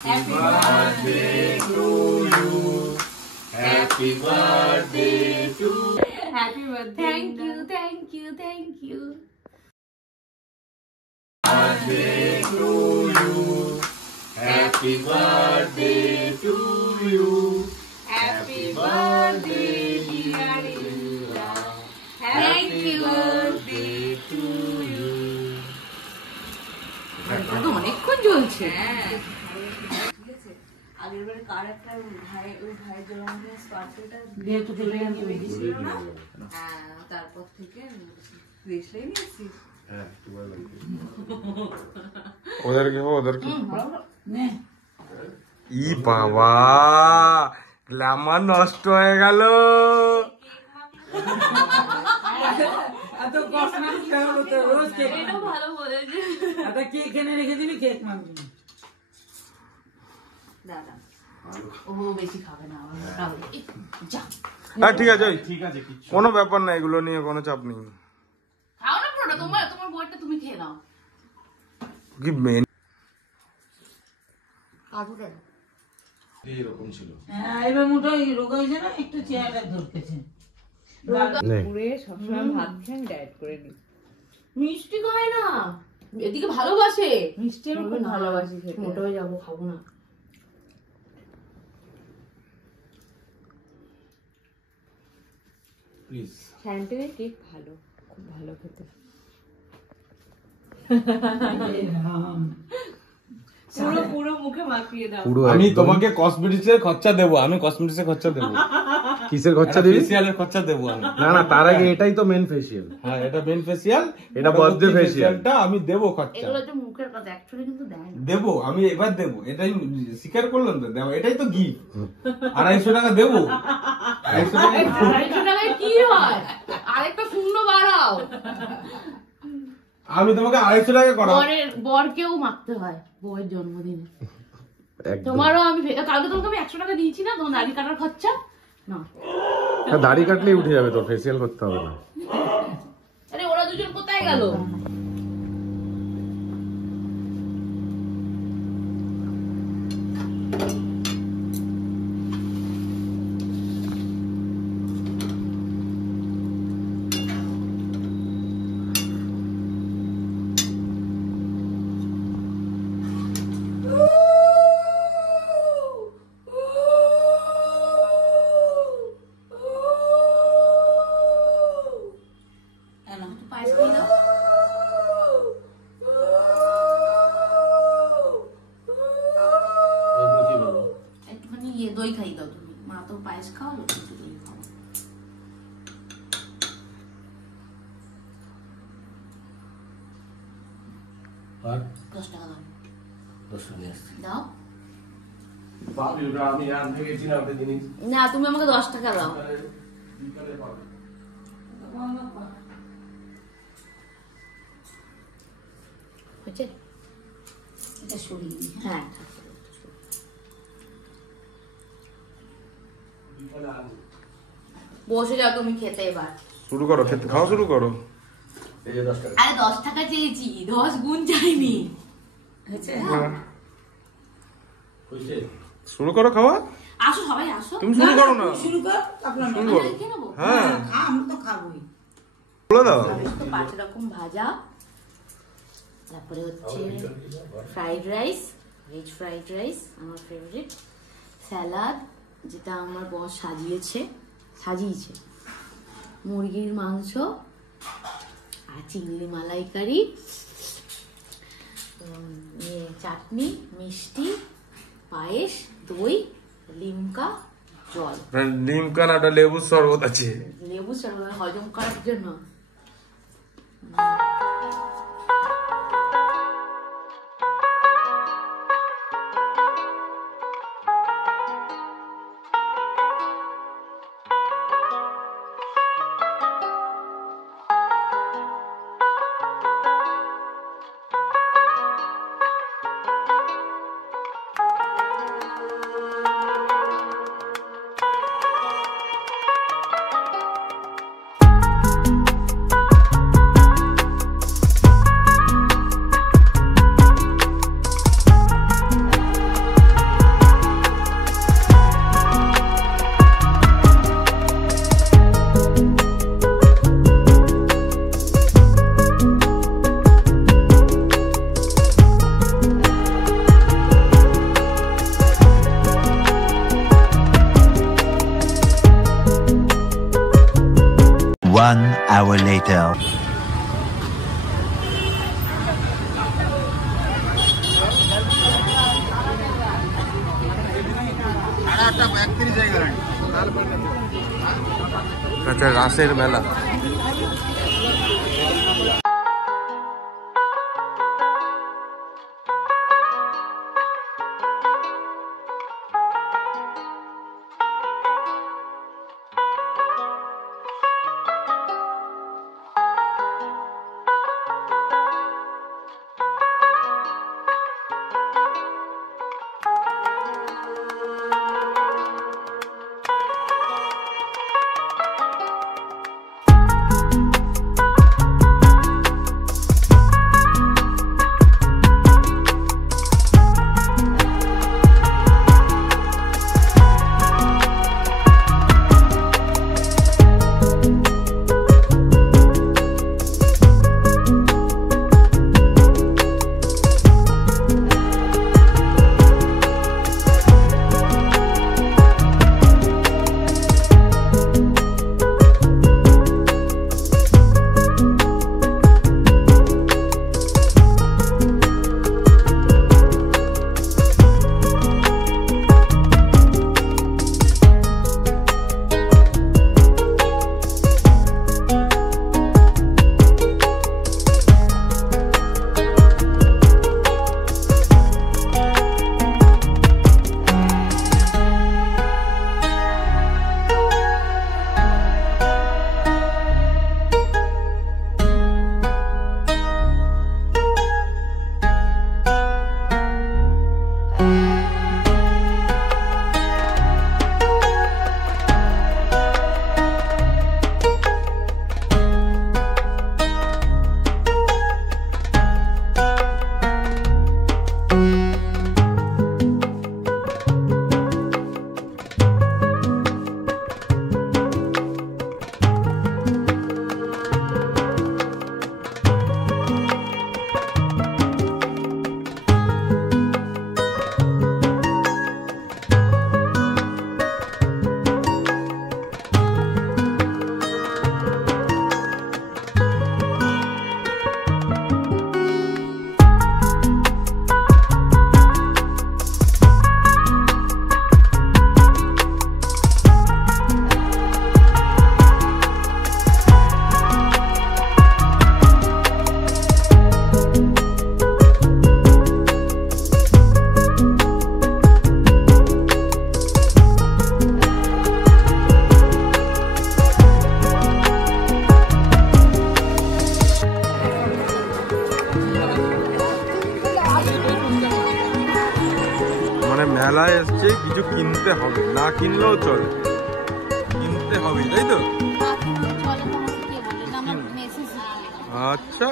Happy birthday to you. Happy birthday to you. Happy birthday. Thank you, thank you, thank you. Birthday to you. Happy birthday to you. Happy birthday, dear Ella. Happy birthday to you. এটা তো অনেকক্ষণ চলছে। আগের বারে কার একটা ভাই ওই ভাইয়ের জন্য স্পার্কেলটা দিয়ে তো চলে গেল দিয়েছিল না। তারপর থেকে রেসলেই নিয়েছি। হ্যাঁ ওদের কি নে ই বাবা গ্ল্যামার নষ্ট হয়ে গেল। এত কষ্ট না খেয়ে হলো তো রোজ কেক এটা ভালো বলেছে। এটা কেক এনে রেখে দিবি কেক মাখবি দাদা ও বেশি খাবে না যা হ্যাঁ ঠিক আছে কোনো ব্যাপার না, এগুলো নিয়ে কোনো চাপ নেই। খাও না পুরোটা তোমার বউটা তুমি খেয়ে নাও। কি মেন কাজুটা এরকম ছিল। হ্যাঁ এবার মোটাই রোগা হয়েছে না, একটু চেহারা ধরতেছে। পুরে সবসময় ভাত খেয়ে ডায়েট করে নিই। মিষ্টি খায় না, এদিকে ভালোবাসে মিষ্টি আমি খুব ভালোবাসি খেতে। মোটা হয়ে যাবো, খাবো না। প্লিজ স্যান্টেনের কেক ভালো, খুব ভালো খেতে। পুরো মুখে মাখিয়ে দাও। আমি তোমাকে কসমেটিক্সের খরচা দেবো, কিসের খরচা দিবি? ফেসিয়ালের খরচা দেবো আমি। না তার আগে এটাই তো মেন ফেসিয়াল। হ্যাঁ এটা মেন ফেসিয়াল, এটা birthday facial। টা আমি দেবো খরচা। এগুলো যে মুখের কথা অ্যাকচুয়ালি কিন্তু দেয় না। দেবো আমি এবার দেবো, এটাই স্বীকার করলাম তো, দেবো এটাই তো গিফট। 250 টাকা দেবো। 250 টাকায় কি হয়? আরেকটা শূন্য বাড়াও। আমি তোমাকে 250 টাকা করাবো। বরকেও মাখতে হয় বউয়ের জন্মদিনে। তোমারও আমি কালকে তোমাকে আমি 100 টাকা দিয়েছি না তোমার দাড়ি কাটার খরচা না। দাড়ি কাটলেই উঠে যাবে, তোর ফেসিয়াল করতে হবে না। আরে ওরা দুজন কোথায় গেল? একটুখানি দই খাই দাও তুমি, মা তো পায়েস খাও, একটু দই খাও। আর 10 টাকা দাও। 10 টাকা নিয়ে আসছি। দাও পাবি ওটা, আমি আনতে গেছি না ওটা জিনিস। না, তুমি আমাকে 10 টাকা দাও। বিকালে পাবে। হচ্ছে এটা সরিয়ে দিই। হ্যাঁ বিকালে আনবো। বসে যাও তুমি খেতে এবার। শুরু করো, খেতে খাওয়া শুরু করো। এই যে 10 টাকা। আরে 10 টাকা চেয়েছি, 10 গুণ চাইনি। হচ্ছে হইছে? শুরু করো খাওয়া। আসো সবাই আসো। তুমি শুরু করো না। শুরু কর, আপনারা শুরু করো। খেয়ে নেবো। হ্যাঁ আমি তো খাবোই। বলে দাও। তো 5 রকম ভাজা, তারপরে হচ্ছে fried rice, veg fried rice আমার ফেভারিট, স্যালাড যেটা আমার বস সাজিয়েছে, মুরগির মাংস আর চিংড়ি মালাইকারি, চাটনি, মিষ্টি, পায়েস, দই, লিমকা, জল। লিমকা না, ওটা লেবুর শরবত আছে। লেবু শরবত হজম করার জন্য। hour later. আচ্ছা, রাসের মেলা। মেলায় এসছে, কিছু কিনতে হবে, না কিনলেও চলে, কিনতে হবে, তাই তো? আচ্ছা।